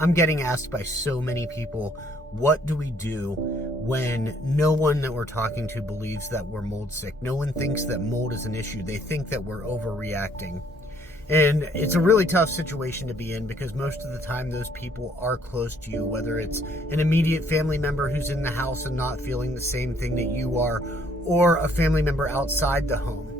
I'm getting asked by so many people, what do we do when no one that we're talking to believes that we're mold sick? No one thinks that mold is an issue. They think that we're overreacting. And it's a really tough situation to be in because most of the time those people are close to you, whether it's an immediate family member who's in the house and not feeling the same thing that you are, or a family member outside the home.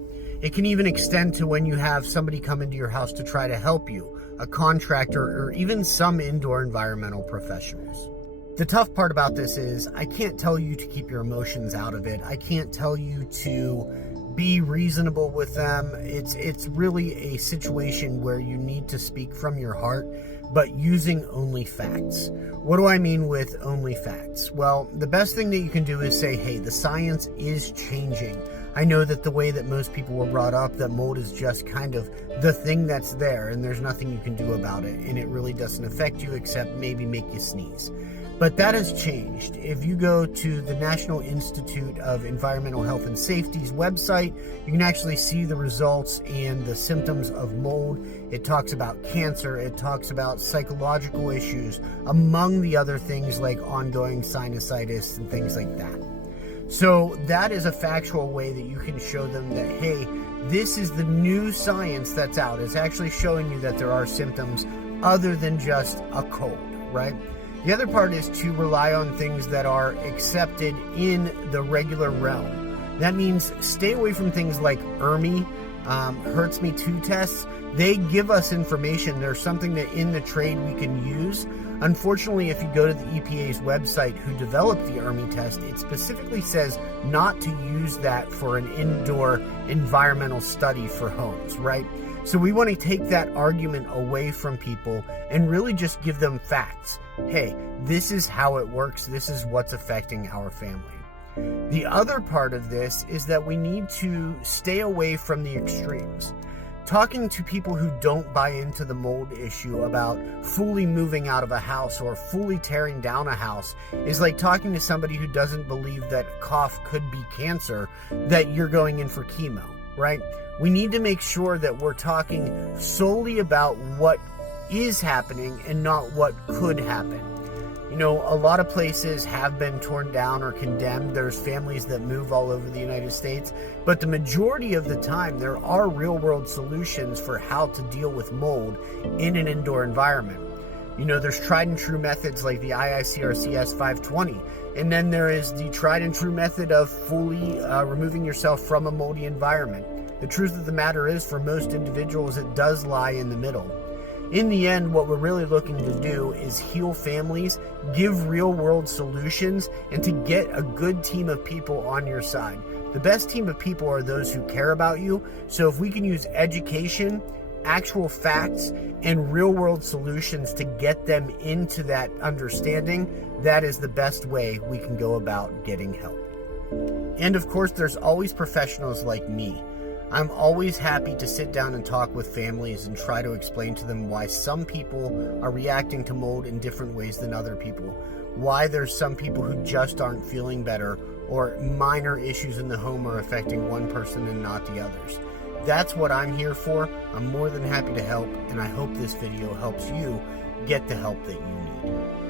It can even extend to when you have somebody come into your house to try to help you, a contractor, or even some indoor environmental professionals. The tough part about this is I can't tell you to keep your emotions out of it. I can't tell you to be reasonable with them. It's really a situation where you need to speak from your heart, but using only facts. What do I mean with only facts? Well, the best thing that you can do is say, hey, the science is changing. I know that the way that most people were brought up, that mold is just kind of the thing that's there and there's nothing you can do about it, and it really doesn't affect you except maybe make you sneeze. But that has changed. If you go to the National Institute of Environmental Health and Safety's website, you can actually see the results and the symptoms of mold. It talks about cancer. It talks about psychological issues, among the other things like ongoing sinusitis and things like that. So that is a factual way that you can show them that, hey, this is the new science that's out. It's actually showing you that there are symptoms other than just a cold, right? The other part is to rely on things that are accepted in the regular realm. That means stay away from things like ERMI, hurts me too tests. They give us information. There's something that in the trade we can use. Unfortunately, if you go to the EPA's website who developed the ERMI test, it specifically says not to use that for an indoor environmental study for homes, right? So we want to take that argument away from people and really just give them facts. Hey, this is how it works. This is what's affecting our family. The other part of this is that we need to stay away from the extremes. Talking to people who don't buy into the mold issue about fully moving out of a house or fully tearing down a house is like talking to somebody who doesn't believe that cough could be cancer, that you're going in for chemo, right? We need to make sure that we're talking solely about what is happening and not what could happen. You know, a lot of places have been torn down or condemned. There's families that move all over the United States, but the majority of the time there are real-world solutions for how to deal with mold in an indoor environment. You know, there's tried and true methods like the IICRCS 520, and then there is the tried and true method of fully removing yourself from a moldy environment. The truth of the matter is, for most individuals, it does lie in the middle. In the end, what we're really looking to do is heal families, give real-world solutions, and to get a good team of people on your side. The best team of people are those who care about you, so if we can use education, actual facts, and real-world solutions to get them into that understanding, that is the best way we can go about getting help. And of course, there's always professionals like me. I'm always happy to sit down and talk with families and try to explain to them why some people are reacting to mold in different ways than other people, why there's some people who just aren't feeling better, or minor issues in the home are affecting one person and not the others. That's what I'm here for. I'm more than happy to help, and I hope this video helps you get the help that you need.